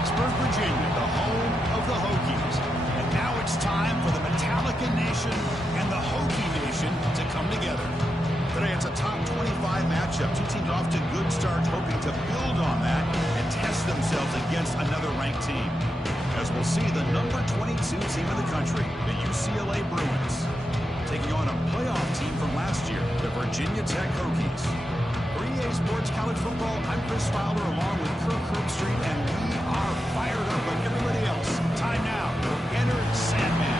Blacksburg, Virginia, the home of the Hokies. And now it's time for the Metallica Nation and the Hokie Nation to come together. Today it's a top 25 matchup. Two teams off to good starts, hoping to build on that and test themselves against another ranked team. As we'll see the number 22 team of the country, the UCLA Bruins, taking on a playoff team from last year, the Virginia Tech Hokies. For EA Sports College Football, I'm Chris Fowler along with Kirk Herbstreit, and we are fired up like everybody else. Time now for Enter Sandman.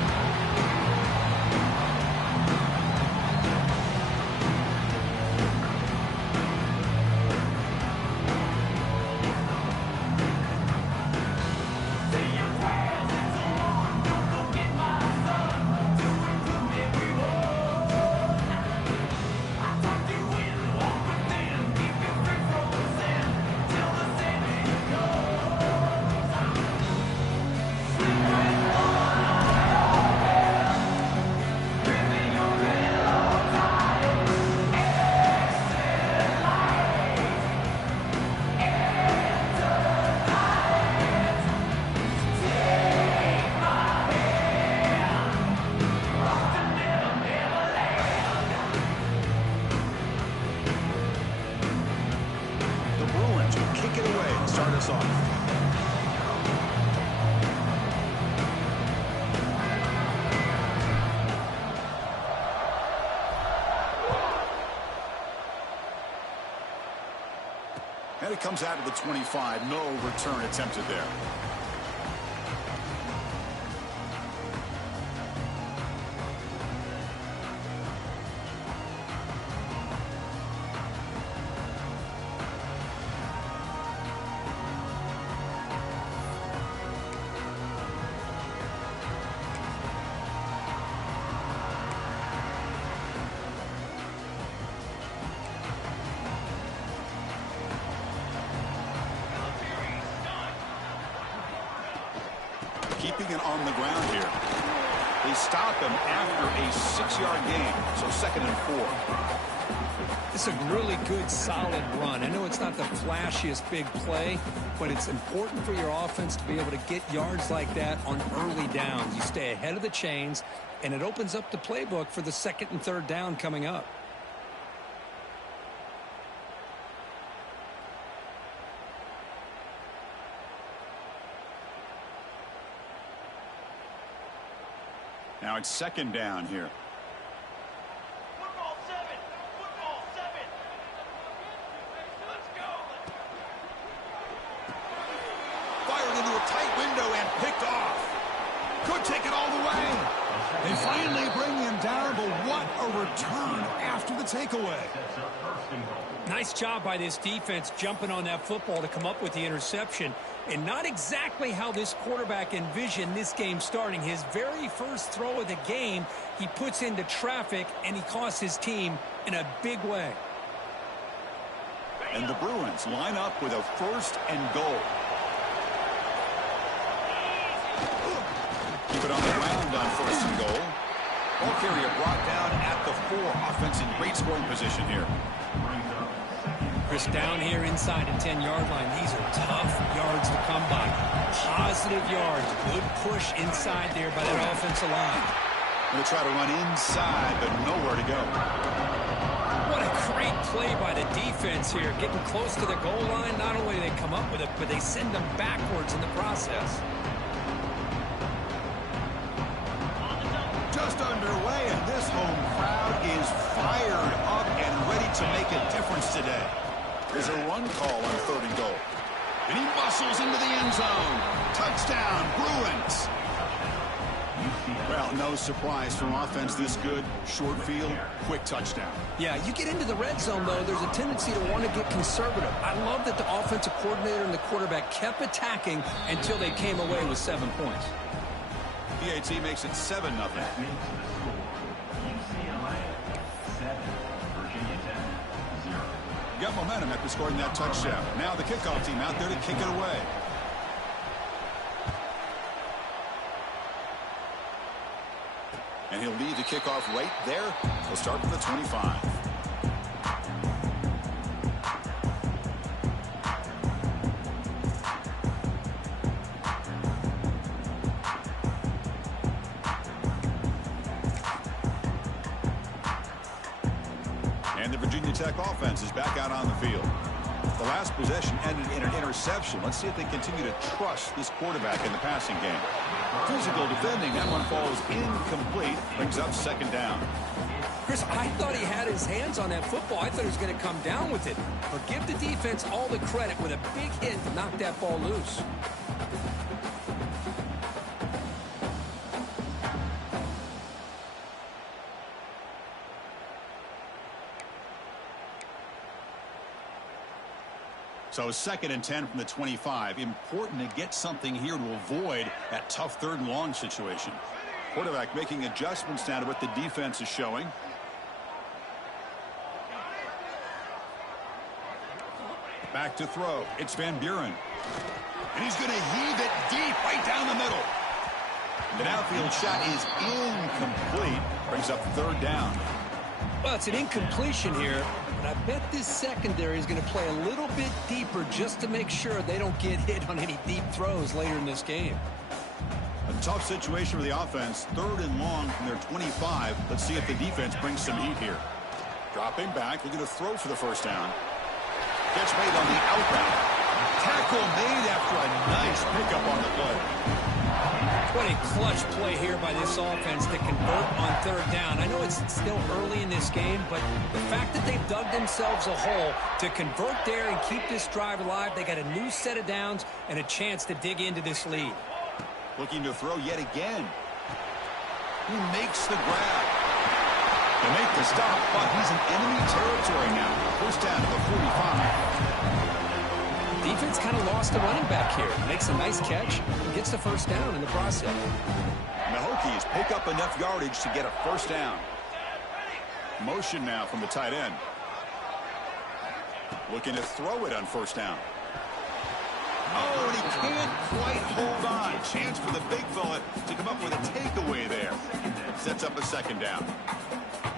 And it comes out of the 25. No return attempted there. Keeping it on the ground here. They stop him after a 6-yard gain, so 2nd and 4. It's a really good, solid run. I know it's not the flashiest big play, but it's important for your offense to be able to get yards like that on early downs. You stay ahead of the chains, and it opens up the playbook for the 2nd and 3rd down coming up. Now it's 2nd down here. Football 7. Football 7. Let's go. Fired into a tight window and picked off. Could take it all the way. They finally bring him down, but what a return after the takeaway. Nice job by this defense jumping on that football to come up with the interception. And not exactly how this quarterback envisioned this game starting. His very first throw of the game, he puts into traffic, and he costs his team in a big way. And the Bruins line up with a 1st and goal. Keep it on the ground on 1st and goal. Ball carrier brought down at the 4. Offense in great scoring position here. Chris, down here inside the 10-yard line. These are tough yards to come by. Positive yards. Good push inside there by that offensive line. They'll try to run inside, but nowhere to go. What a great play by the defense here. Getting close to the goal line. Not only do they come up with it, but they send them backwards in the process. Just underway, and this home crowd is fired up and ready to make a difference today. There's a run call on 3rd and goal. And he muscles into the end zone. Touchdown, Bruins. Well, no surprise from offense this good. Short field, quick touchdown. Yeah, you get into the red zone, though, there's a tendency to want to get conservative. I love that the offensive coordinator and the quarterback kept attacking until they came away with 7 points. PAT makes it 7-0. Got momentum after scoring that touchdown. Now the kickoff team out there to kick it away. And he'll lead the kickoff right there. He'll start from the 25. offense is back out on the field. The last possession ended in an interception. Let's see if they continue to trust this quarterback in the passing game. Physical defending. That one falls incomplete. Brings up second down. Chris, I thought he had his hands on that football. I thought he was going to come down with it. But give the defense all the credit with a big hit to knock that ball loose. So 2nd and 10 from the 25. Important to get something here to avoid that tough 3rd and long situation. Quarterback making adjustments now to what the defense is showing. Back to throw. It's Van Buren. And he's going to heave it deep right down the middle. The downfield shot is incomplete. Brings up 3rd down. Well, it's an incompletion here. But I bet this secondary is going to play a little bit deeper just to make sure they don't get hit on any deep throws later in this game. A tough situation for the offense. 3rd and long from their 25. Let's see if the defense brings some heat here. Dropping back, looking to throw for the 1st down. Catch made on the outbound. Tackle made after a nice pickup on the play. What a clutch play here by this offense to convert on 3rd down. I know it's still early in this game, but the fact that they've dug themselves a hole to convert there and keep this drive alive, they got a new set of downs and a chance to dig into this lead. Looking to throw yet again. He makes the grab. To make the stop, but he's in enemy territory now. 1st down to the 45. Defense kind of lost the running back here. Makes a nice catch and gets the 1st down in the process. And the Hokies pick up enough yardage to get a 1st down. Motion now from the tight end. Looking to throw it on 1st down. Oh, and he can't quite hold on. Chance for the big fella to come up with a takeaway there. Sets up a 2nd down.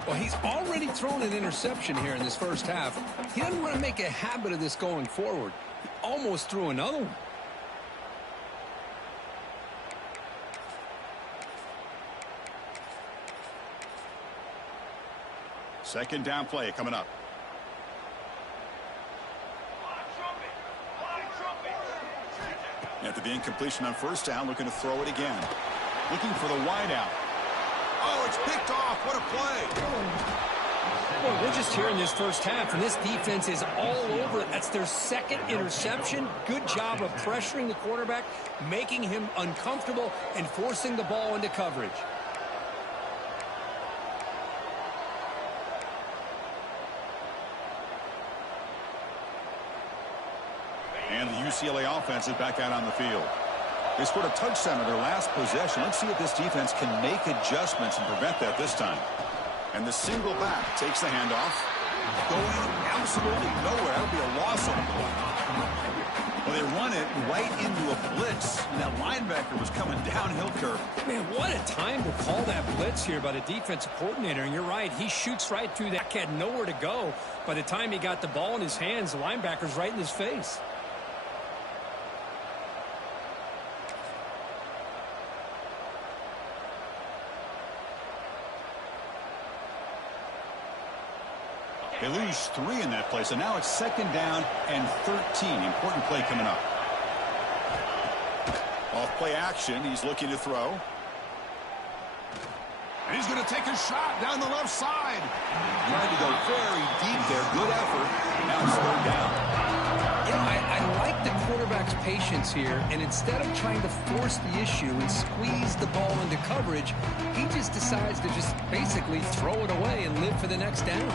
Well, he's already thrown an interception here in this 1st half. He doesn't want to make a habit of this going forward. He almost threw another one. Second down play coming up. After the incompletion on 1st down, looking to throw it again. Looking for the wideout. Oh, it's picked off. What a play. Well, we're just here in this 1st half, and this defense is all over it. That's their 2nd interception. Good job of pressuring the quarterback, making him uncomfortable, and forcing the ball into coverage. And the UCLA offense is back out on the field. They scored a touchdown in their last possession. Let's see if this defense can make adjustments and prevent that this time. And the single back takes the handoff. Going absolutely nowhere. That'll be a loss on the play. Well, they run it right into a blitz. And that linebacker was coming downhill curve. Man, what a time to call that blitz here by the defensive coordinator. And you're right, he shoots right through that. Had nowhere to go. By the time he got the ball in his hands, the linebacker's right in his face. They lose 3 in that play, so now it's 2nd down and 13. Important play coming up. Off play action, he's looking to throw. And he's going to take a shot down the left side. Trying to go very deep there. Good effort. Now it's 3rd down. You know, I like the quarterback's patience here, and instead of trying to force the issue and squeeze the ball into coverage, he just decides to just basically throw it away and live for the next down.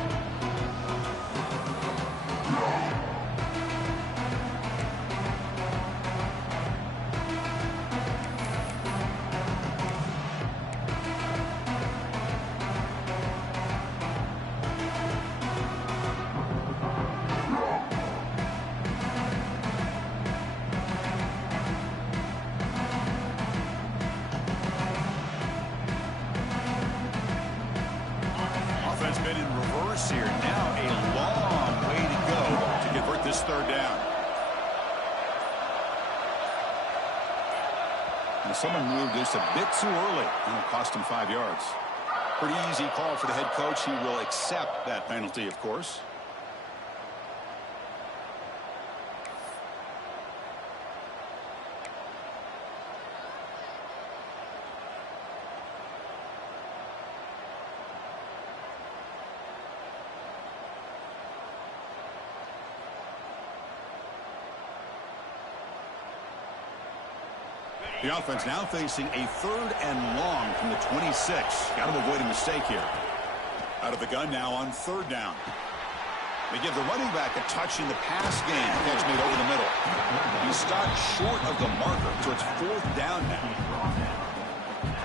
Been in reverse here. Now a long way to go to convert this 3rd down. And someone moved this a bit too early, and it cost him 5 yards. Pretty easy call for the head coach. He will accept that penalty, of course. The offense now facing a 3rd and long from the 26. Got to avoid a mistake here. Out of the gun now on 3rd down. They give the running back a touch in the pass game. Catch made over the middle. He stopped short of the marker, so it's 4th down now.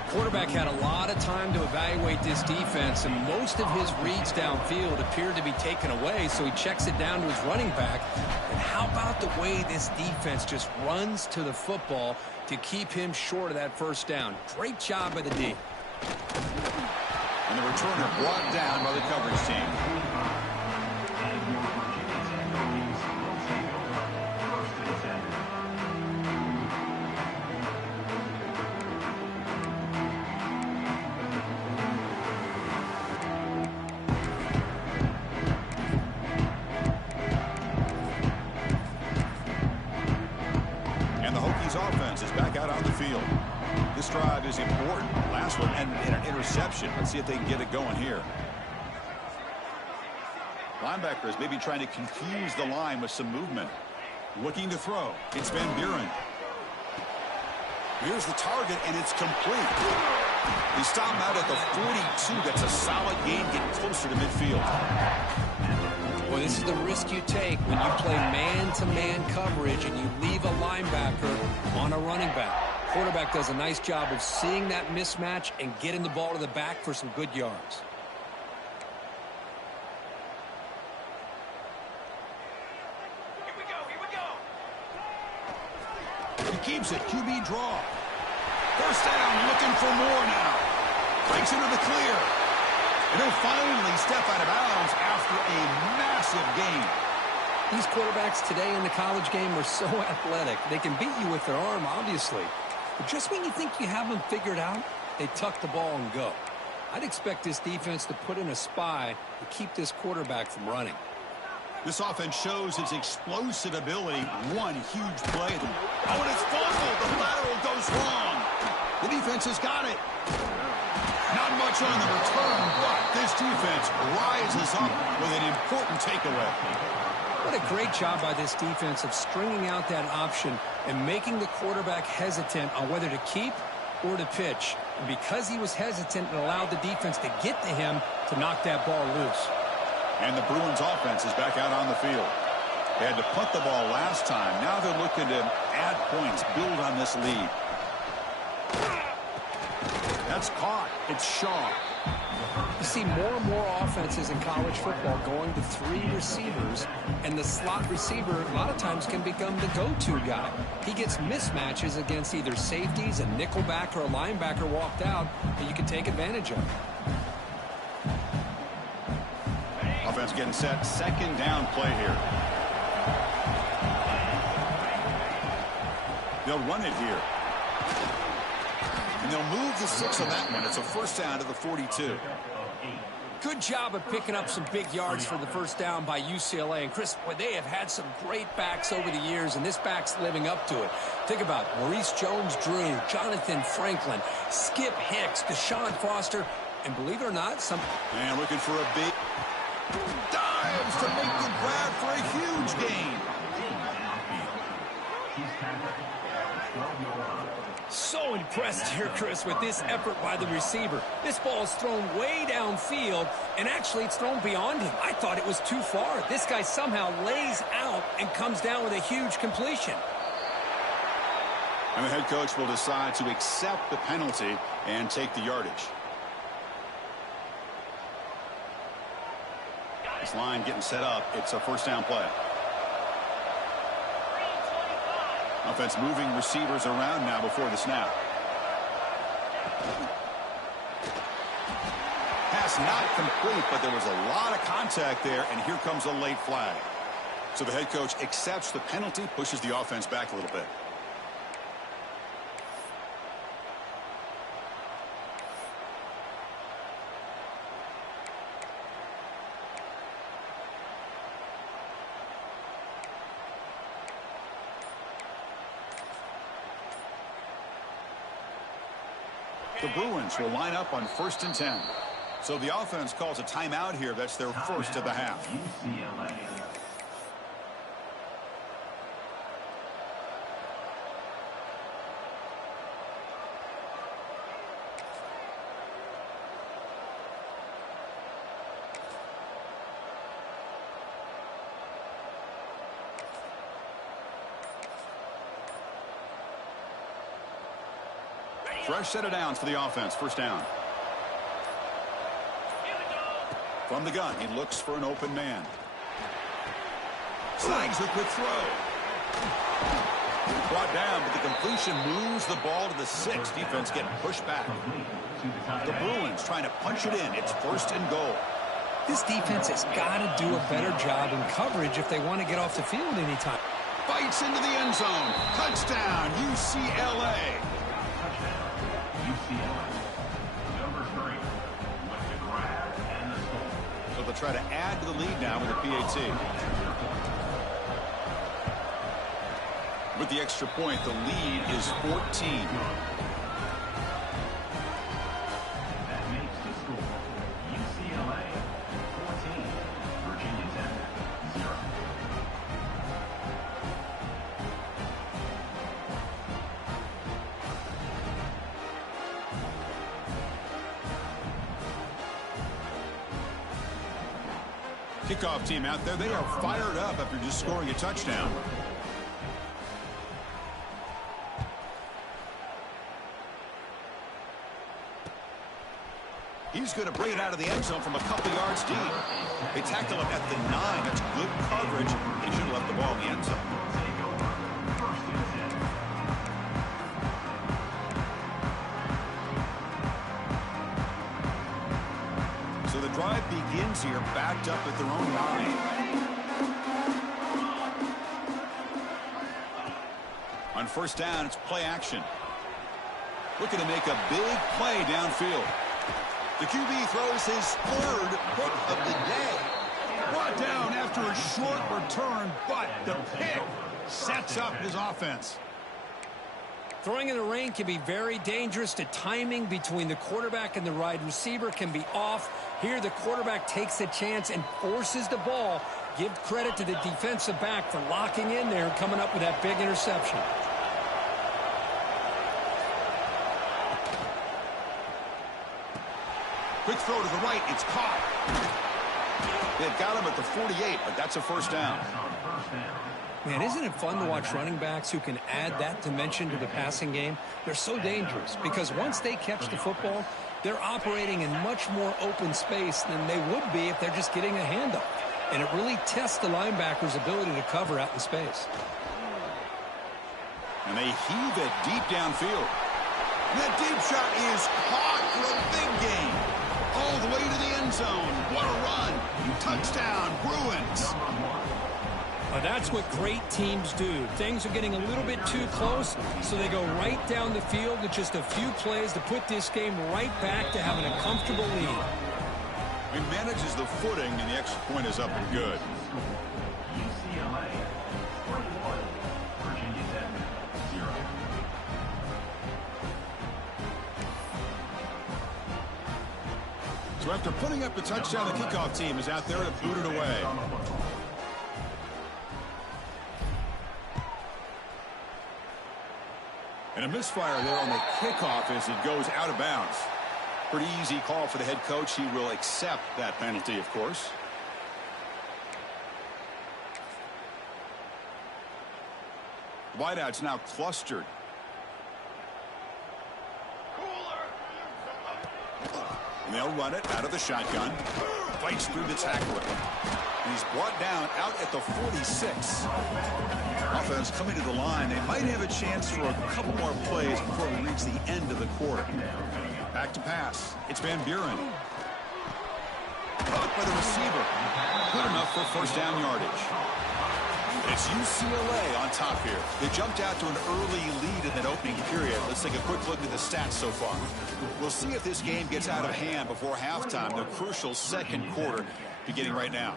Quarterback had a lot of time to evaluate this defense, and most of his reads downfield appeared to be taken away, so he checks it down to his running back. And how about the way this defense just runs to the football to keep him short of that 1st down? Great job by the D. And the returner brought down by the coverage team. Offense is back out on the field. This drive is important. Last one ended in an interception. Let's see if they can get it going here. Linebackers maybe trying to confuse the line with some movement. Looking to throw. It's Van Buren. Here's the target, and it's complete. He stopped out at the 42. That's a solid gain, getting closer to midfield. Well, this is the risk you take when you play man-to-man coverage and you leave a linebacker on a running back. Quarterback does a nice job of seeing that mismatch and getting the ball to the back for some good yards. Here we go, here we go. He keeps it. QB draw. 1st down, looking for more now. Breaks into the clear. And he'll finally step out of bounds after a massive gain. These quarterbacks today in the college game are so athletic. They can beat you with their arm, obviously. But just when you think you have them figured out, they tuck the ball and go. I'd expect this defense to put in a spy to keep this quarterback from running. This offense shows its explosive ability. One huge play. Oh, and it's fumbled. The lateral goes wrong. The defense has got it. Not much on the return, but this defense rises up with an important takeaway. What a great job by this defense of stringing out that option and making the quarterback hesitant on whether to keep or to pitch. And because he was hesitant, it allowed the defense to get to him to knock that ball loose. And the Bruins offense is back out on the field. They had to punt the ball last time. Now they're looking to add points, build on this lead. That's caught. It's Shaw. You see more and more offenses in college football going to 3 receivers, and the slot receiver a lot of times can become the go-to guy. He gets mismatches against either safeties, a nickelback, or a linebacker walked out that you can take advantage of. Offense getting set. 2nd down play here. They'll run it here. And they'll move the 6 on that one. It's a 1st down to the 42. Good job of picking up some big yards for the 1st down by UCLA. And, Chris, boy, they have had some great backs over the years, and this back's living up to it. Think about Maurice Jones-Drew, Jonathan Franklin, Skip Hicks, Deshaun Foster, and believe it or not, some... And looking for a big... dives to make the grab for a huge gain. So impressed here, Chris, with this effort by the receiver. This ball is thrown way downfield, and actually it's thrown beyond him. I thought it was too far. This guy somehow lays out and comes down with a huge completion. And the head coach will decide to accept the penalty and take the yardage. This line getting set up. It's a 1st down play. Offense moving receivers around now before the snap. Pass not complete, but there was a lot of contact there, and here comes a late flag. So the head coach accepts the penalty, pushes the offense back a little bit. The Bruins will line up on 1st and 10. So the offense calls a timeout here. That's their 1st of the half. Fresh set of downs for the offense. First down. From the gun, he looks for an open man. Snags the quick throw. Brought down, but the completion moves the ball to the 6. Defense getting pushed back. The Bruins trying to punch it in. It's first and goal. This defense has got to do a better job in coverage if they want to get off the field anytime. Fights into the end zone. Touchdown, UCLA. So they'll try to add to the lead now with a PAT. With the extra point, the lead is 14. That makes the score UCLA 14, Virginia Tech 0. Kickoff team out there, they are fired up after just scoring a touchdown. He's going to bring it out of the end zone from a couple yards deep. They tackle him at the 9. That's good coverage. He should have left the ball in the end zone. So the drive begins here, backed up at their own 9. On first down, it's play action. Looking to make a big play downfield. The QB throws his 3rd pick of the day. Brought down after a short return, but the pick sets up his offense. Throwing in the rain can be very dangerous. The timing between the quarterback and the wide receiver can be off. Here the quarterback takes a chance and forces the ball. Give credit to the defensive back for locking in there and coming up with that big interception. Quick throw to the right. It's caught. They've got him at the 48, but that's a first down. Man, isn't it fun to watch running backs who can add that dimension to the passing game? They're so dangerous because once they catch the football, they're operating in much more open space than they would be if they're just getting a handoff. And it really tests the linebacker's ability to cover out in space. And they heave it deep downfield. And that deep shot is caught for a big gain. All the way to the end zone. What a run. Touchdown, Bruins. That's what great teams do. Things are getting a little bit too close, so they go right down the field with just a few plays to put this game right back to having a comfortable lead. He manages the footing, and the extra point is up and good. UCLA 41, Virginia Tech 0. So after putting up the touchdown, the kickoff team is out there to boot it away. And a misfire there on the kickoff as it goes out of bounds. Pretty easy call for the head coach. He will accept that penalty, of course. Wideouts now clustered. And they'll run it out of the shotgun. Fights through the tackler. He's brought down out at the 46. Offense coming to the line. They might have a chance for a couple more plays before we reach the end of the quarter. Back to pass. It's Van Buren. Caught by the receiver. Good enough for first down yardage. It's UCLA on top here. They jumped out to an early lead in that opening period. Let's take a quick look at the stats so far. We'll see if this game gets out of hand before halftime. The crucial second quarter beginning right now.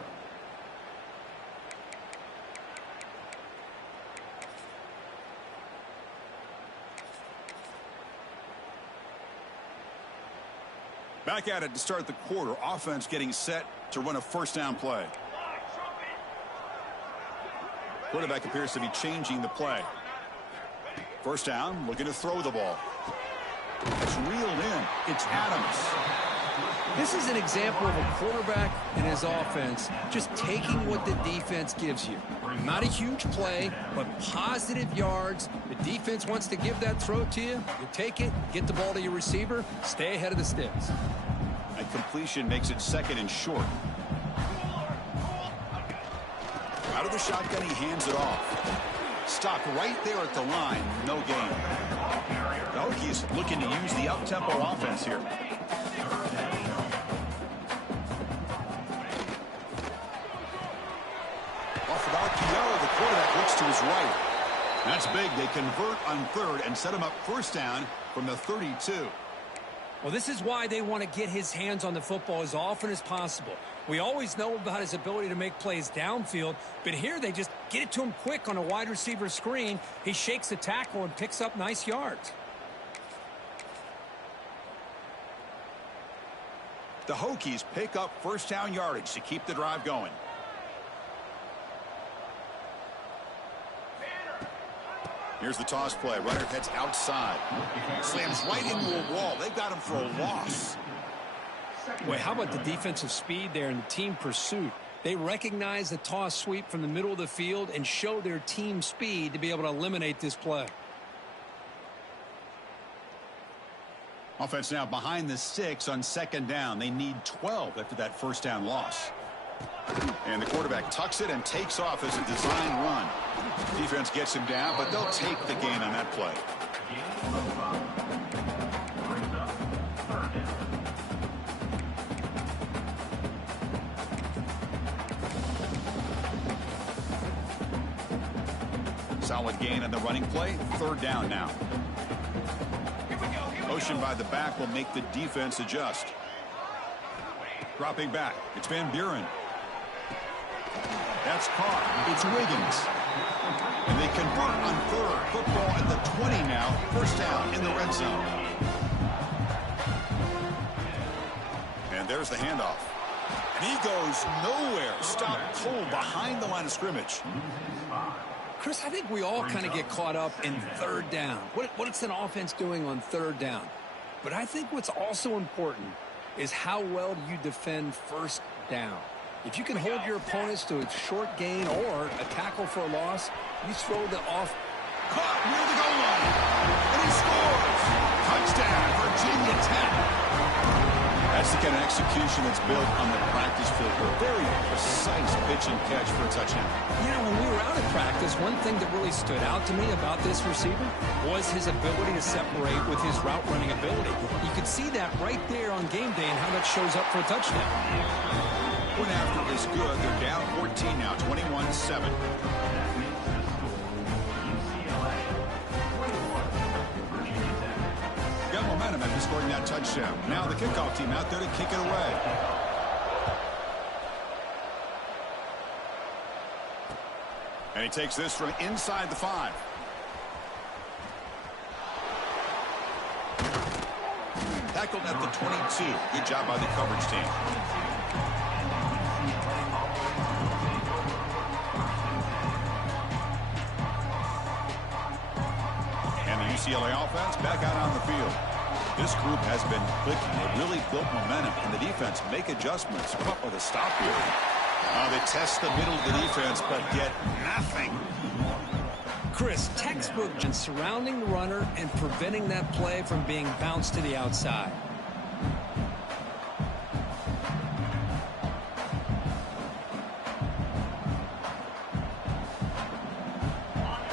Back at it to start the quarter. Offense getting set to run a first down play. Quarterback appears to be changing the play. First down, looking to throw the ball. It's reeled in. It's Adams. This is an example of a quarterback and his offense just taking what the defense gives you. Not a huge play, but positive yards. The defense wants to give that throw to you. You take it, get the ball to your receiver, stay ahead of the sticks. A completion makes it 2nd and short. Out of the shotgun, he hands it off. Stopped right there at the line. No gain. The Hokies looking to use the up-tempo offense here. Off of RPO, the quarterback looks to his right. That's big. They convert on 3rd and set him up 1st down from the 32. Well, this is why they want to get his hands on the football as often as possible. We always know about his ability to make plays downfield, but here they just get it to him quick on a wide receiver screen. He shakes the tackle and picks up nice yards. The Hokies pick up 1st down yardage to keep the drive going. Here's the toss play. Runner heads outside. Slams right into a wall. They've got him for a loss. Wait, how about the defensive speed there and the team pursuit? They recognize the toss sweep from the middle of the field and show their team speed to be able to eliminate this play. Offense now behind the 6 on 2nd down. They need 12 after that 1st down loss. And the quarterback tucks it and takes off as a design run. Defense gets him down, but they'll take the gain on that play. Solid gain on the running play. 3rd down now. Motion by the back will make the defense adjust. Dropping back. It's Van Buren. That's Carr. It's Wiggins. And they convert on 3rd. Football at the 20 now. 1st down in the red zone. And there's the handoff. And he goes nowhere. Stopped cold behind the line of scrimmage. Chris, I think we all kind of get caught up in 3rd down. What's an offense doing on 3rd down? But I think what's also important is how well do you defend 1st down. If you can hold your opponents to a short gain or a tackle for a loss, you throw the off. Caught near the goal line. And he scores. Touchdown, Virginia Tech. That's the kind of execution that's built on the practice field. A very precise pitch and catch for a touchdown. You know, when we were out at practice, one thing that really stood out to me about this receiver was his ability to separate with his route running ability. You could see that right there on game day and how that shows up for a touchdown. Point after is good. They're down 14 now, 21-7. Got momentum after scoring that touchdown. Now the kickoff team out there to kick it away. And he takes this from inside the 5. Tackled at the 22. Good job by the coverage team. UCLA offense back out on the field. This group has been clicking. They've really built momentum, and the defense make adjustments. Come up with a stop here. They test the middle of the defense, but get nothing. Chris, textbook and surrounding the runner and preventing that play from being bounced to the outside.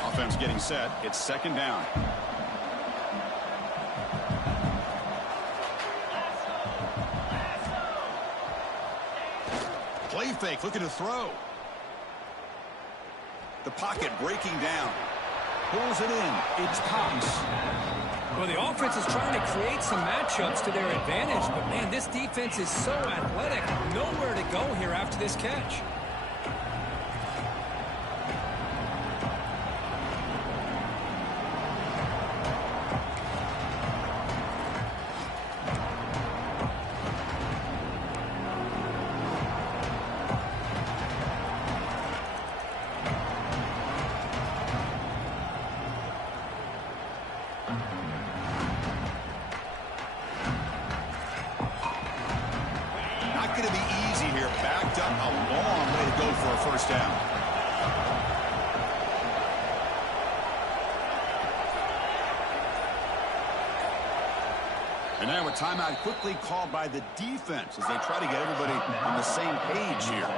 Offense getting set. It's 2nd down. Play fake, looking to throw. The pocket breaking down. Pulls it in. It's Cox. Well, the offense is trying to create some matchups to their advantage, but man, this defense is so athletic. Nowhere to go here after this catch. going to be easy here. Backed up a long way to go for a first down. And now a timeout quickly called by the defense as they try to get everybody on the same page here.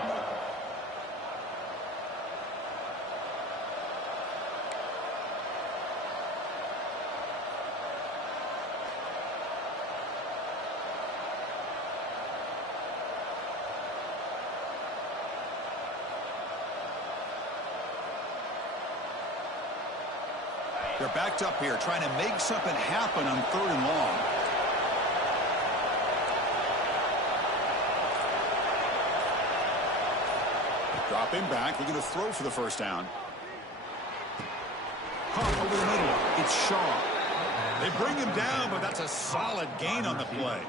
They're backed up here trying to make something happen on 3rd and long. Drop him back. Looking to throw for the first down. Caught over the middle. It's Shaw. They bring him down, but that's a solid gain on the play.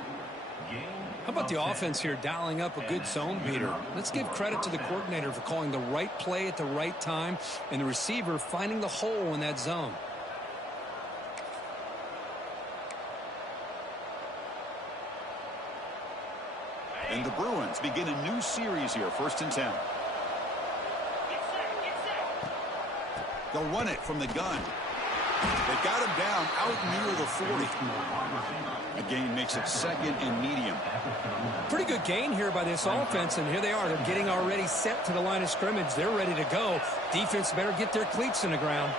How about the offense here dialing up a good zone beater? Let's give credit to the coordinator for calling the right play at the right time and the receiver finding the hole in that zone. And the Bruins begin a new series here, 1st and 10. They'll run it from the gun. They've got him down out near the 40. A gain makes it 2nd and medium. Pretty good gain here by this offense, and here they are. They're getting already set to the line of scrimmage. They're ready to go. Defense better get their cleats in the ground.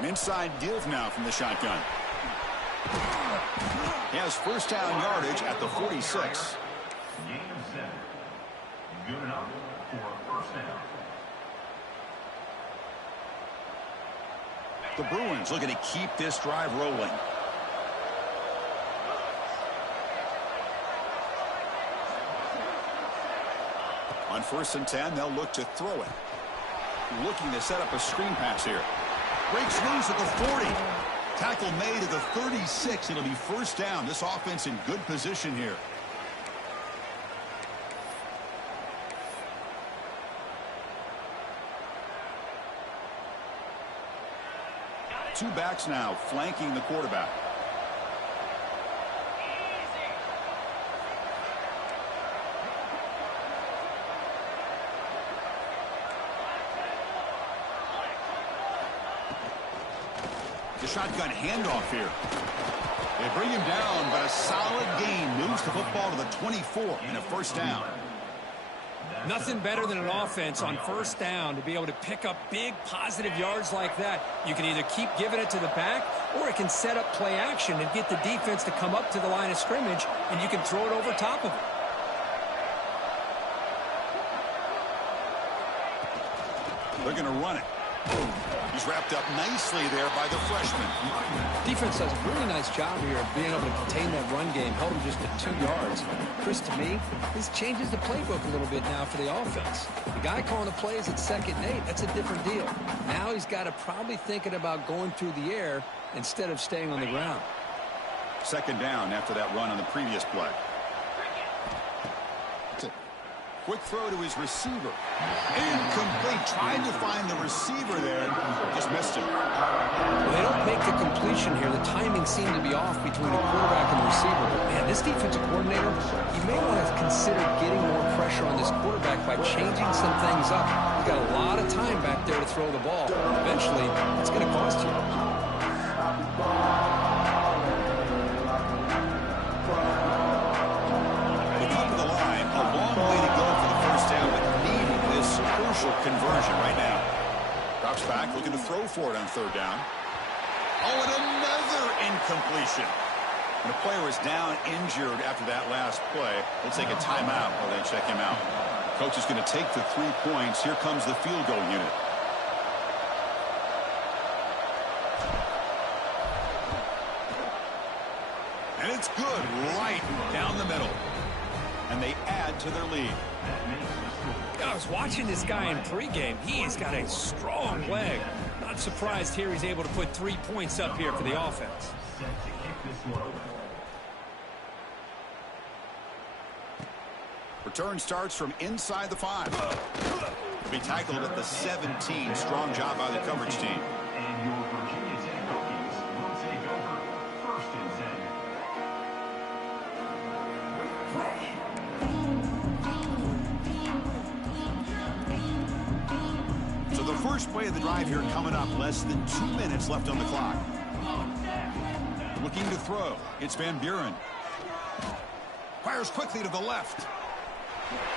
An inside give now from the shotgun. He has first down yardage at the 46. Gain of 7. Good enough for a first down. The Bruins looking to keep this drive rolling. On 1st and 10, they'll look to throw it. Looking to set up a screen pass here. Breaks loose at the 40. Tackle made at the 36. It'll be first down. This offense in good position here. Two backs now flanking the quarterback. The shotgun handoff here. They bring him down, but a solid gain moves the football to the 24 and a first down. Nothing better than an offense on first down to be able to pick up big positive yards like that. You can either keep giving it to the back, or it can set up play action and get the defense to come up to the line of scrimmage, and you can throw it over top of it. They're going to run it. He's wrapped up nicely there by the freshman. Defense does a really nice job here of being able to contain that run game, held him just at 2 yards. Chris, to me, this changes the playbook a little bit now for the offense. The guy calling the plays at 2nd and 8, that's a different deal. Now he's got to probably thinking about going through the air instead of staying on the ground. 2nd down after that run on the previous play. Quick throw to his receiver. Incomplete. Tried to find the receiver there. Just missed him. Well, they don't make the completion here. The timing seemed to be off between the quarterback and the receiver. But, man, this defensive coordinator, he may want to consider getting more pressure on this quarterback by changing some things up. He's got a lot of time back there to throw the ball. Eventually, it's going to cost you. Conversion right now. Drops back, looking to throw for it on 3rd down. Oh, and another incompletion. And the player is down injured after that last play. They'll take a timeout while they check him out. Coach is going to take the 3 points. Here comes the field goal unit. And it's good right down the middle. And they add to their lead. I was watching this guy in pregame. He has got a strong leg. Not surprised here he's able to put 3 points up here for the offense. Return starts from inside the 5. Will be tackled at the 17. Strong job by the coverage team. And your Virginia Tech Hokies will take over 1st and 10. 2 backs now flanking the quarterback. They bring him down, but a solid gain moves the football to the 27. the first play of the drive here coming up. Less than 2 minutes left on the clock. Looking to throw. It's Van Buren. Fires quickly to the left.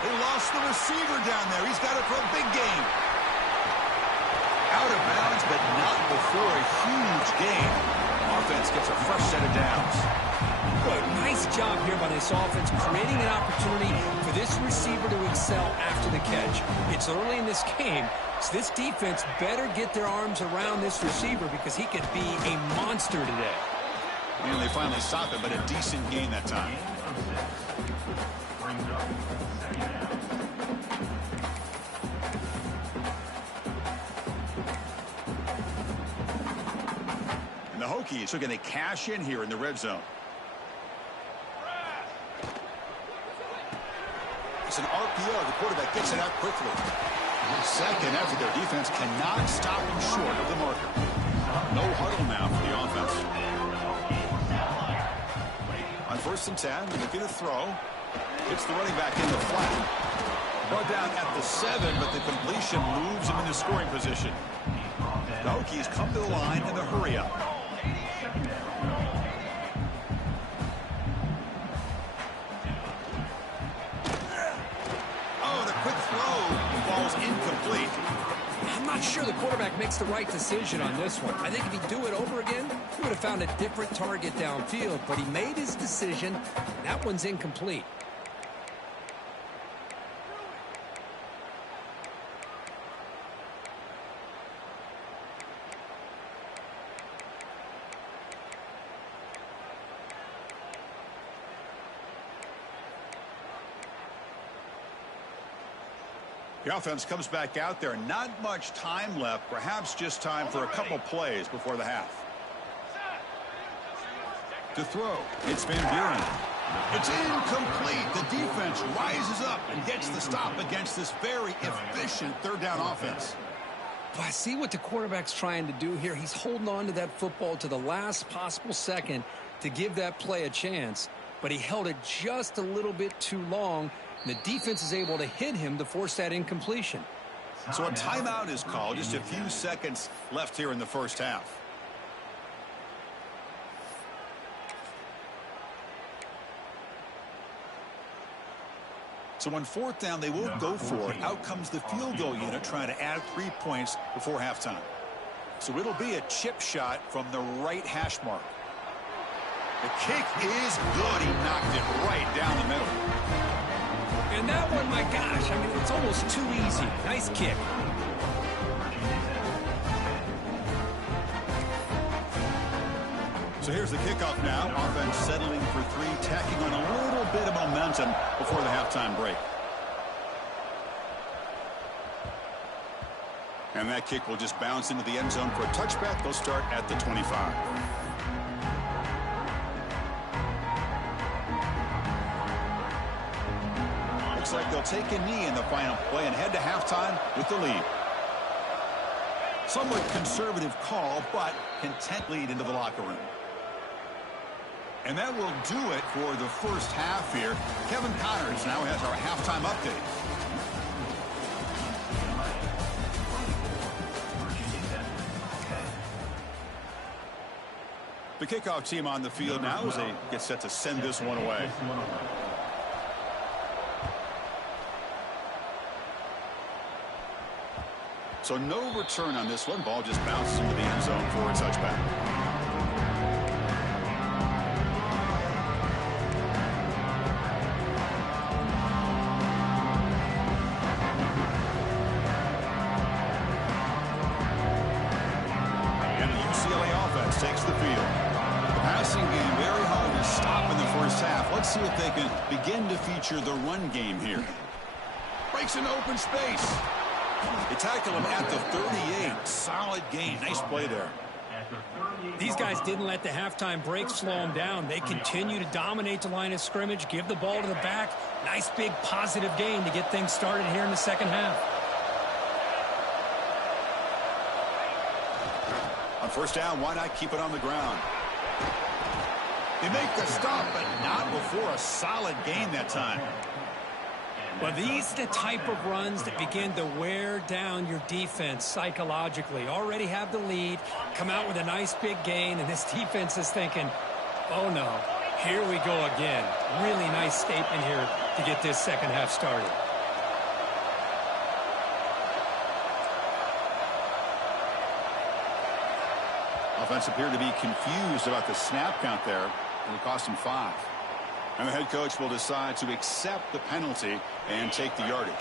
They lost the receiver down there. He's got it for a big gain. Out of bounds, but not before a huge gain. Offense gets a fresh set of downs. Boy, nice job here by this offense, creating an opportunity for this receiver to excel after the catch. It's early in this game, so this defense better get their arms around this receiver because he could be a monster today. And they finally stop it, but a decent gain that time. And the Hokies are going to cash in here in the red zone. It's an RPO. The quarterback gets it out quickly. Second effort, their defense cannot stop him short of the marker. No huddle now for the offense. On 1st and 10, looking to throw. Hits the running back in the flat. Brought down at the 7, but the completion moves him into scoring position. The Hokies come to the line in the hurry up. Oh, the quick throw falls incomplete. I'm not sure the quarterback makes the right decision on this one. I think if he'd do it over again, he would have found a different target downfield, but he made his decision. That one's incomplete. The offense comes back out there. Not much time left. Perhaps just time for a couple plays before the half. To throw. It's Van Buren. It's incomplete. The defense rises up and gets the stop against this very efficient third down offense. But I see what the quarterback's trying to do here. He's holding on to that football to the last possible second to give that play a chance. But he held it just a little bit too long. The defense is able to hit him to force that incompletion. So a timeout is called. Just a few seconds left here in the first half. So on 4th down, they will go for it. Out comes the field goal unit trying to add 3 points before halftime. So it'll be a chip shot from the right hash mark. The kick is good. He knocked it right down the middle. And that one, my gosh, I mean, it's almost too easy. Nice kick. So here's the kickoff now. Offense settling for 3, tacking on a little bit of momentum before the halftime break. And that kick will just bounce into the end zone for a touchback. They'll start at the 25. Looks like they'll take a knee in the final play and head to halftime with the lead. Somewhat conservative call, but content lead into the locker room. And that will do it for the first half here. Kevin Connors now has our halftime update. The kickoff team on the field now as they get set to send this one away. So no return on this one. Ball just bounces into the end zone for a touchback. And the UCLA offense takes the field. The passing game very hard to stop in the first half. Let's see if they can begin to feature the run game here. Breaks into open space. They tackle him at the 38. Solid gain. Nice play there. These guys didn't let the halftime break slow them down. They continue to dominate the line of scrimmage, give the ball to the back. Nice big positive gain to get things started here in the second half. On 1st down, why not keep it on the ground? They make the stop, but not before a solid gain that time. Well, these are the type of runs that begin to wear down your defense psychologically. Already have the lead, come out with a nice big gain, and this defense is thinking, oh no, here we go again. Really nice statement here to get this second half started. Offense appeared to be confused about the snap count there, and it cost him 5. And the head coach will decide to accept the penalty and take the yardage.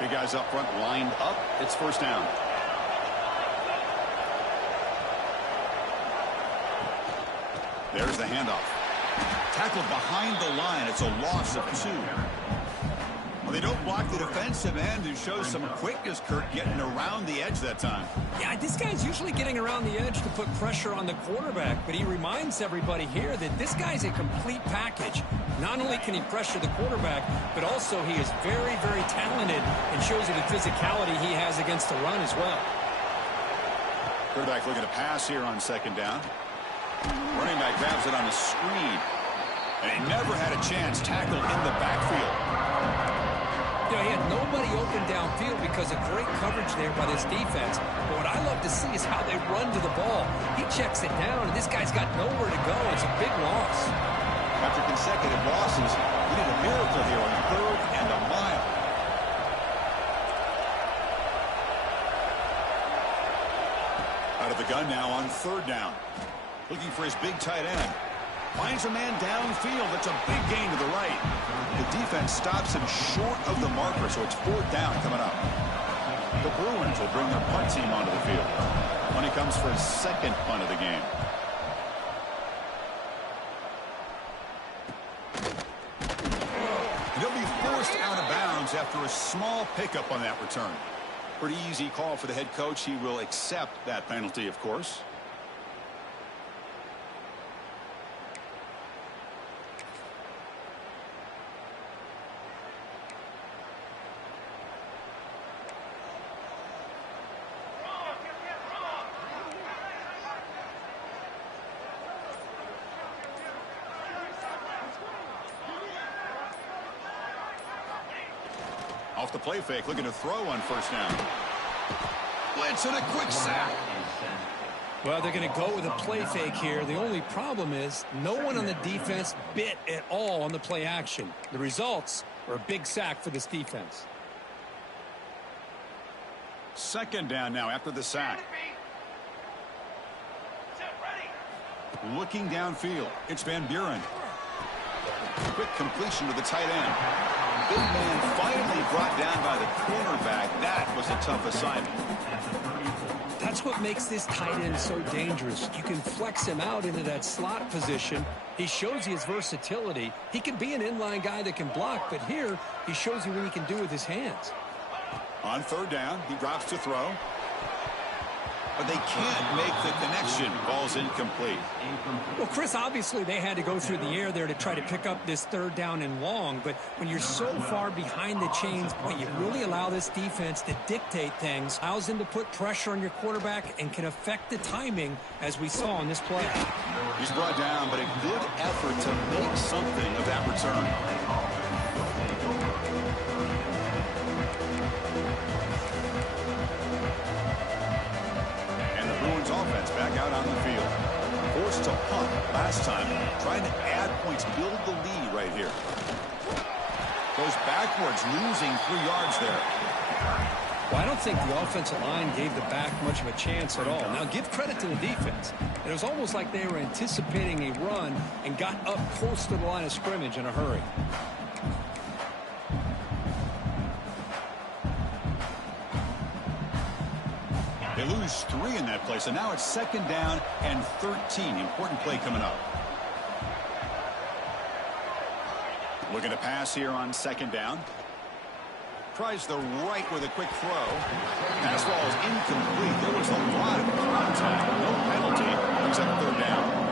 Big guys up front lined up. It's first down. There's the handoff. Tackled behind the line. It's a loss of 2. Well, they don't block the defensive end, who shows some quickness, Kurt, getting around the edge that time. Yeah, this guy's usually getting around the edge to put pressure on the quarterback, but he reminds everybody here that this guy's a complete package. Not only can he pressure the quarterback, but also he is very, very talented and shows you the physicality he has against the run as well. Quarterback looking to pass here on second down. Running back grabs it on the screen. And he never had a chance tackled in the backfield. You know, he had nobody open downfield because of great coverage there by this defense. But what I love to see is how they run to the ball. He checks it down, and this guy's got nowhere to go. It's a big loss. After consecutive losses, we need a miracle here on 3rd and a mile. Out of the gun now on 3rd down. Looking for his big tight end. Finds a man downfield. That's a big gain to the right. The defense stops him short of the marker, so it's 4th down coming up. The Bruins will bring their punt team onto the field when he comes for his 2nd punt of the game. And he'll be forced out of bounds after a small pickup on that return. Pretty easy call for the head coach. He will accept that penalty, of course. Off the play fake, looking to throw on 1st down. Blitz and a quick sack. Well, they're going to go with a play fake here. The only problem is no one on the defense bit at all on the play action. The results are a big sack for this defense. 2nd down now after the sack. Looking downfield. It's Van Buren. Quick completion to the tight end. Big man finally brought down by the cornerback. That was a tough assignment. That's what makes this tight end so dangerous. You can flex him out into that slot position. He shows you his versatility. He can be an inline guy that can block, but here he shows you what he can do with his hands. On 3rd down, he drops to throw. But they can't make the connection. Ball's incomplete. Well, Chris, obviously they had to go through the air there to try to pick up this 3rd down and long. But when you're so far behind the chains, boy, you really allow this defense to dictate things. Allows them to put pressure on your quarterback and can affect the timing, as we saw in this play. He's brought down, but a good effort to make something of that return. Offense back out on the field. Forced to punt last time. Trying to add points, build the lead right here. Goes backwards, losing 3 yards there. Well, I don't think the offensive line gave the back much of a chance at all. Now, give credit to the defense. It was almost like they were anticipating a run and got up close to the line of scrimmage in a hurry. They lose 3 in that play, so now it's 2nd down and 13. Important play coming up. Looking to pass here on 2nd down. Tries the right with a quick throw. Pass ball is incomplete. There was a lot of contact. No penalty except 3rd down.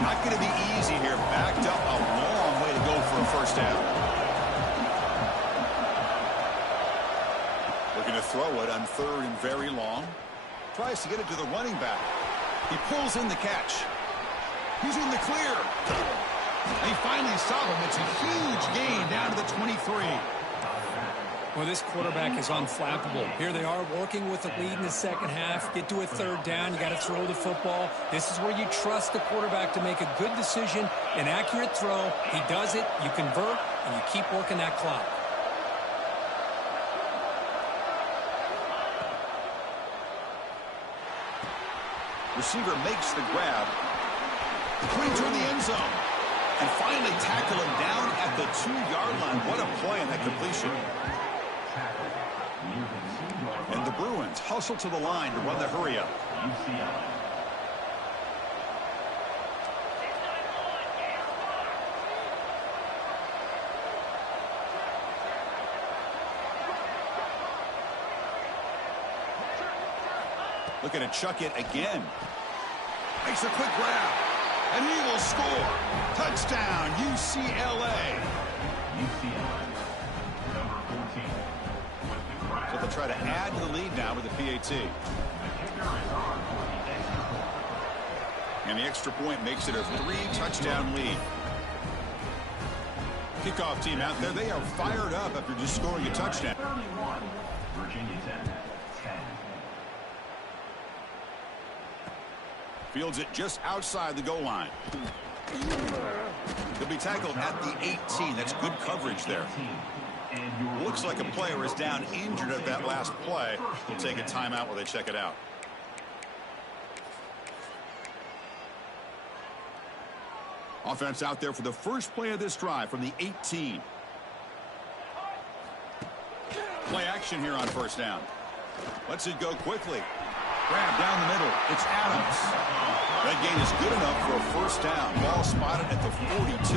Not going to be easy here. Backed up a long way to go for a 1st down. throw it on 3rd and very long. Tries to get it to the running back. He pulls in the catch. He's in the clear. They finally stop him. It's a huge gain down to the 23. Well, this quarterback is unflappable. Here they are working with the lead in the second half. Get to a 3rd down. You got to throw the football. This is where you trust the quarterback to make a good decision, an accurate throw. He does it. You convert, and you keep working that clock. Receiver makes the grab. Clean toward the end zone. And finally tackle him down at the 2-yard line. What a play on that completion. And the Bruins hustle to the line to run the hurry up. Looking to chuck it again. Makes a quick grab. And he will score. Touchdown, UCLA. Number 14. So they'll try to add to the lead now with the PAT. And the extra point makes it a 3-touchdown lead. Kickoff team out there. They are fired up after just scoring a touchdown. 31. Virginia Tech. 10. Fields it just outside the goal line. He'll be tackled at the 18. That's good coverage there. Looks like a player is down injured at that last play. We'll take a timeout while they check it out. Offense out there for the first play of this drive from the 18. Play action here on 1st down. Lets it go quickly. Grab down the middle. It's Adams. That gain is good enough for a 1st down. Ball spotted at the 42.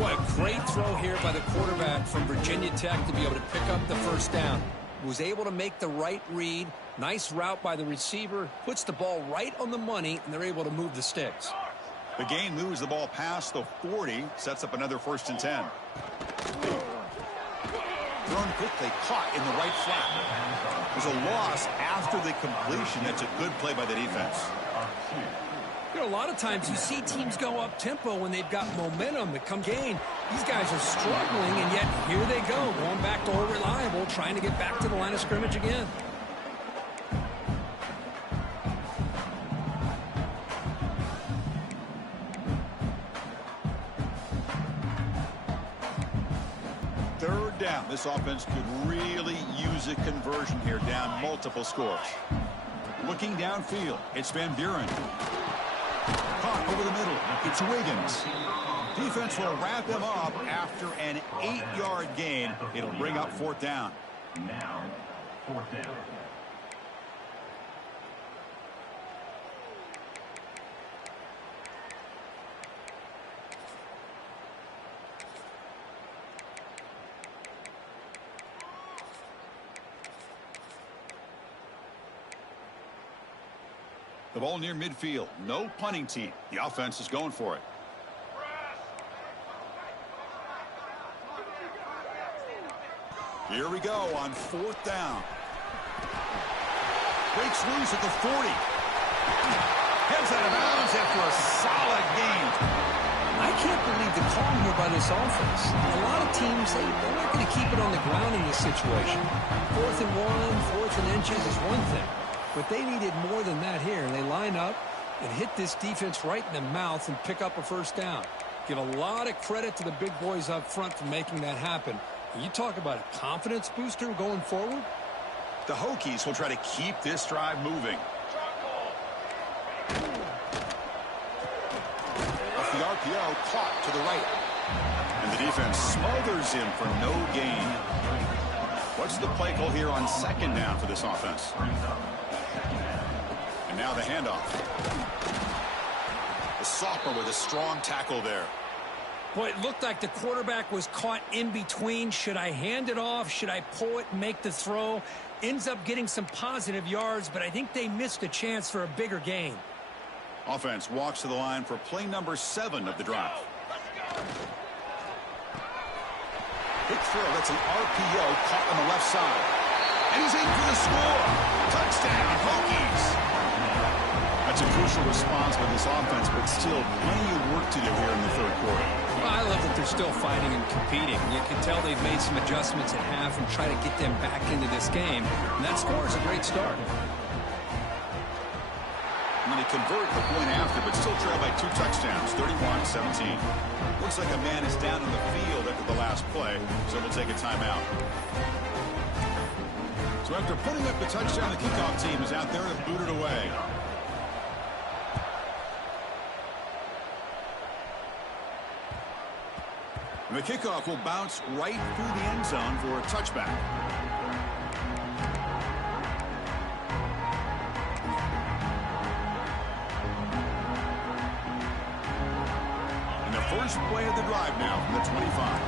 What a great throw here by the quarterback from Virginia Tech to be able to pick up the 1st down. Was able to make the right read. Nice route by the receiver. Puts the ball right on the money, and they're able to move the sticks. The gain moves the ball past the 40. Sets up another 1st and 10. Thrown quickly, caught in the right flat. There's a loss after the completion. That's a good play by the defense. You know, a lot of times you see teams go up tempo when they've got momentum to come gain. These guys are struggling, and yet here they go, going back to old reliable, trying to get back to the line of scrimmage again. Down. This offense could really use a conversion here, down multiple scores. Looking downfield, it's Van Buren. Caught over the middle, it's Wiggins. Defense will wrap him up after an 8-yard gain. It'll bring up 4th down. Now, 4th down. The ball near midfield. No punting team. The offense is going for it. Here we go on 4th down. Breaks loose at the 40. Heads out of bounds after a solid gain. I can't believe the call here by this offense. A lot of teams, they're not going to keep it on the ground in this situation. 4th and 1, 4th and inches is one thing. But they needed more than that here. They line up and hit this defense right in the mouth and pick up a 1st down. Give a lot of credit to the big boys up front for making that happen. You talk about a confidence booster going forward. The Hokies will try to keep this drive moving. Off the RPO, caught to the right. And the defense smothers him for no gain. What's the play call here on 2nd down for this offense? And now the handoff. The sophomore with a strong tackle there. Boy, it looked like the quarterback was caught in between. Should I hand it off? Should I pull it and make the throw? Ends up getting some positive yards, but I think they missed a chance for a bigger gain. Offense walks to the line for play number 7 of the drive. Big throw. That's an RPO caught on the left side. And he's in for the score. Touchdown, Hokies. That's a crucial response by this offense, but still plenty of work to do here in the third quarter. Well, I love that they're still fighting and competing. You can tell they've made some adjustments at half and try to get them back into this game. And that score is a great start. And they convert the point after, but still trail by 2 touchdowns, 31-17. Looks like a man is down on the field after the last play, so we'll take a timeout. So after putting up the touchdown, the kickoff team is out there to boot it away. And the kickoff will bounce right through the end zone for a touchback. And the first play of the drive now from the 25.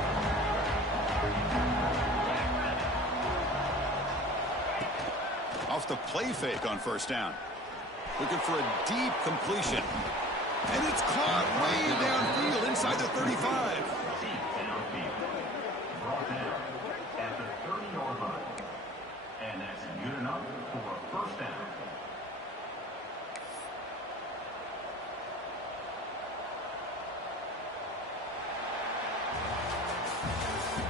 Off the play fake on first down. Looking for a deep completion. And it's caught way downfield inside the 35. Brought down at the 30-yard line. And that's good enough for a first down.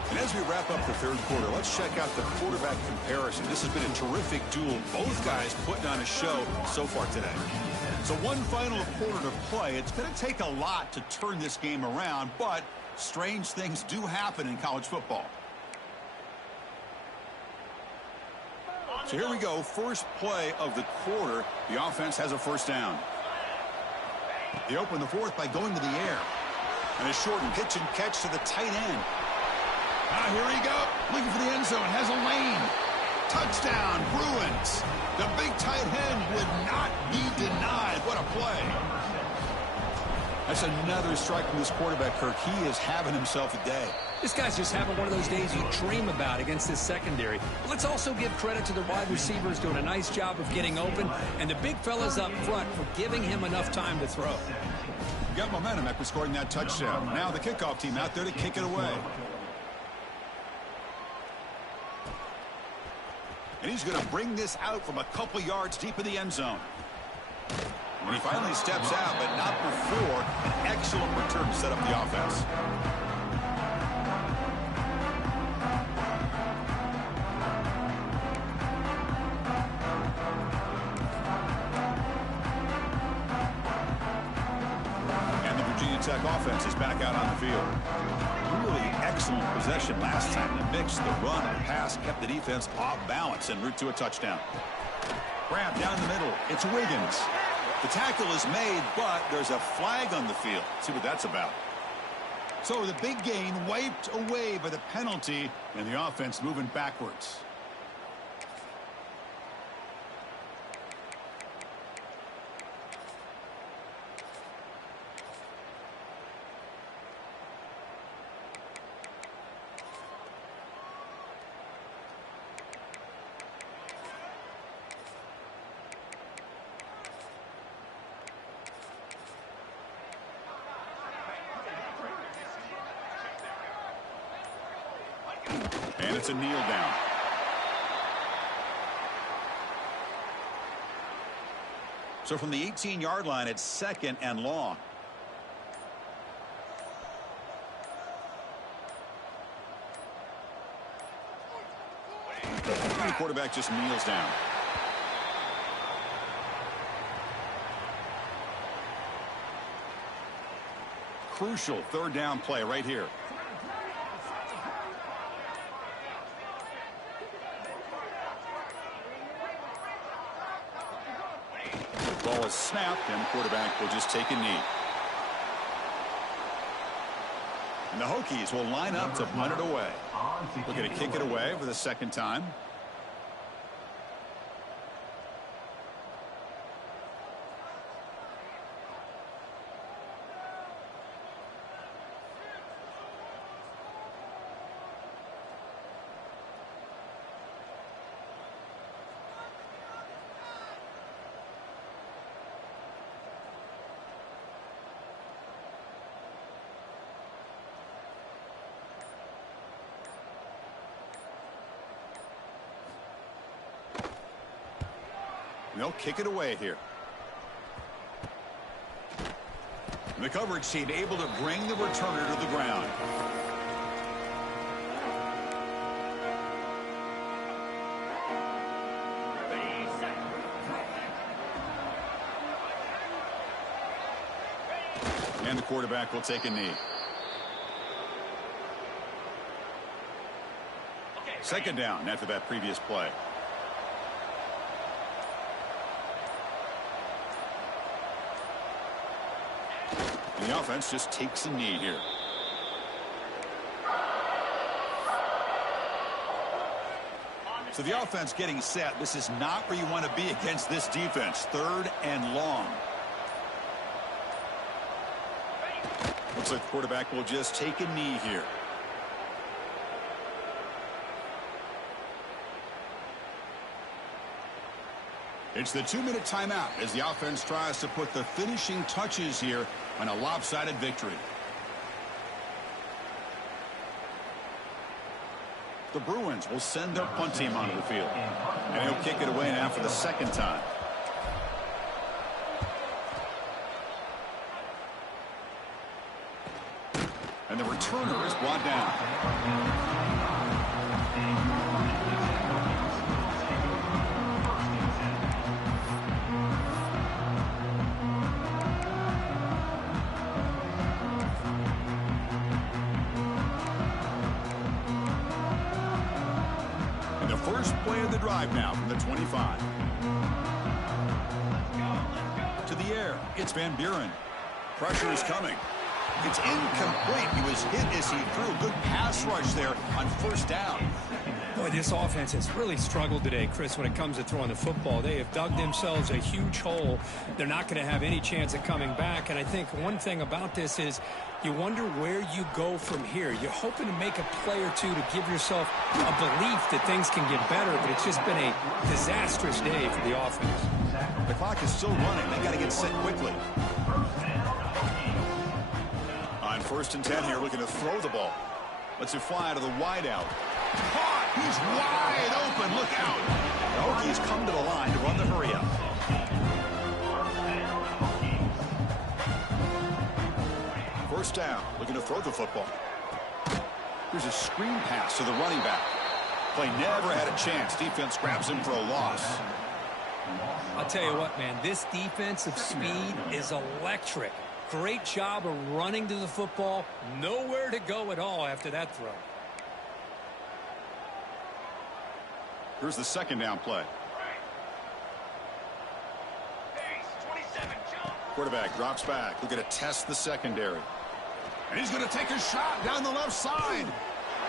And as we wrap up the third quarter, let's check out the quarterback comparison. This has been a terrific duel. Both guys putting on a show so far today. So one final quarter to play. It's going to take a lot to turn this game around, but strange things do happen in college football. So here we go. First play of the quarter. The offense has a first down. They open the fourth by going to the air. And a short pitch and catch to the tight end. Here he go. Looking for the end zone. Has a lane. Touchdown, Bruins. The big tight end would not be denied. What a play. That's another strike from this quarterback, Kirk. He is having himself a day. This guy's just having one of those days you dream about against this secondary. Let's also give credit to the wide receivers doing a nice job of getting open, and the big fellas up front for giving him enough time to throw. Got momentum after scoring that touchdown. Now the kickoff team out there to kick it away. And he's going to bring this out from a couple yards deep in the end zone. When he finally steps out, but not before an excellent return to set up the offense. And the Virginia Tech offense is back out on the field. Really excellent possession last time. The mix, the run, and the pass kept the defense off balance en route to a touchdown. Grab down the middle. It's Wiggins. The tackle is made, but there's a flag on the field. Let's see what that's about. So the big gain wiped away by the penalty, and the offense moving backwards. And it's a kneel down. So from the 18-yard line, it's second and long. The quarterback just kneels down. Crucial third down play right here. Ball is snapped, and the quarterback will just take a knee. And the Hokies will line up to punt it away. Looking to kick it away for the second time. They'll kick it away here. The coverage team able to bring the returner to the ground. And the quarterback will take a knee. Second down after that previous play. And the offense just takes a knee here. So the offense getting set. This is not where you want to be against this defense. 3rd and long. Looks like the quarterback will just take a knee here. It's the 2-minute timeout as the offense tries to put the finishing touches here on a lopsided victory. The Bruins will send their punt team onto the field. And he'll kick it away now for the 2nd time. And the returner is brought down. And the first play of the drive now from the 25. To the air, it's Van Buren. Pressure is coming. It's incomplete. He was hit as he threw. Good pass rush there on 1st down. Boy, this offense has really struggled today, Chris, when it comes to throwing the football. They have dug themselves a huge hole. They're not going to have any chance of coming back. And I think one thing about this is you wonder where you go from here. You're hoping to make a play or two to give yourself a belief that things can get better, but it's just been a disastrous day for the offense. The clock is still running. They got to get set quickly. On 1st and 10 here, looking to throw the ball. Lets it fly to the wideout. Caught! He's wide open. Look out. The Hokies come to the line to run the hurry up. First down, looking to throw the football. Here's a screen pass to the running back. Play never had a chance. Defense grabs him for a loss. I'll tell you what, man, this defensive speed is electric. Great job of running to the football. Nowhere to go at all after that throw. Here's the 2nd down play. Quarterback drops back. Looking to test the secondary. And he's going to take a shot down the left side.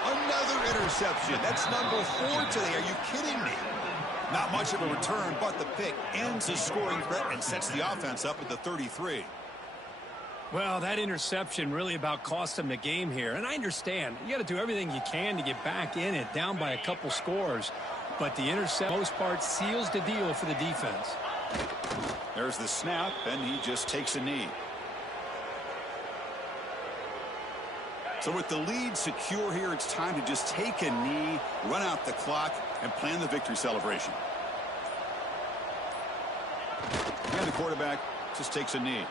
Another interception. That's number 4 today. Are you kidding me? Not much of a return, but the pick ends the scoring threat and sets the offense up at the 33. Well, that interception really about cost them the game here. And I understand. You got to do everything you can to get back in it, down by a couple scores. But the interception, most part, seals the deal for the defense. There's the snap, and he just takes a knee. So with the lead secure here, it's time to just take a knee, run out the clock, and plan the victory celebration. And the quarterback just takes a knee.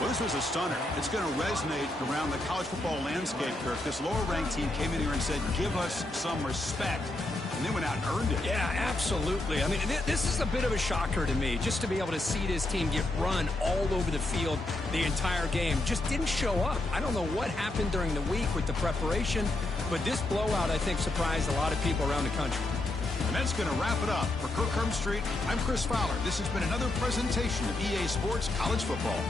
Well, this was a stunner. It's going to resonate around the college football landscape, Kirk. This lower-ranked team came in here and said, give us some respect. And they went out and earned it. Yeah, absolutely. I mean, this is a bit of a shocker to me, just to be able to see this team get run all over the field the entire game. Just didn't show up. I don't know what happened during the week with the preparation, but this blowout, I think, surprised a lot of people around the country. And that's going to wrap it up. For Kirk Street, I'm Chris Fowler. This has been another presentation of EA Sports College Football.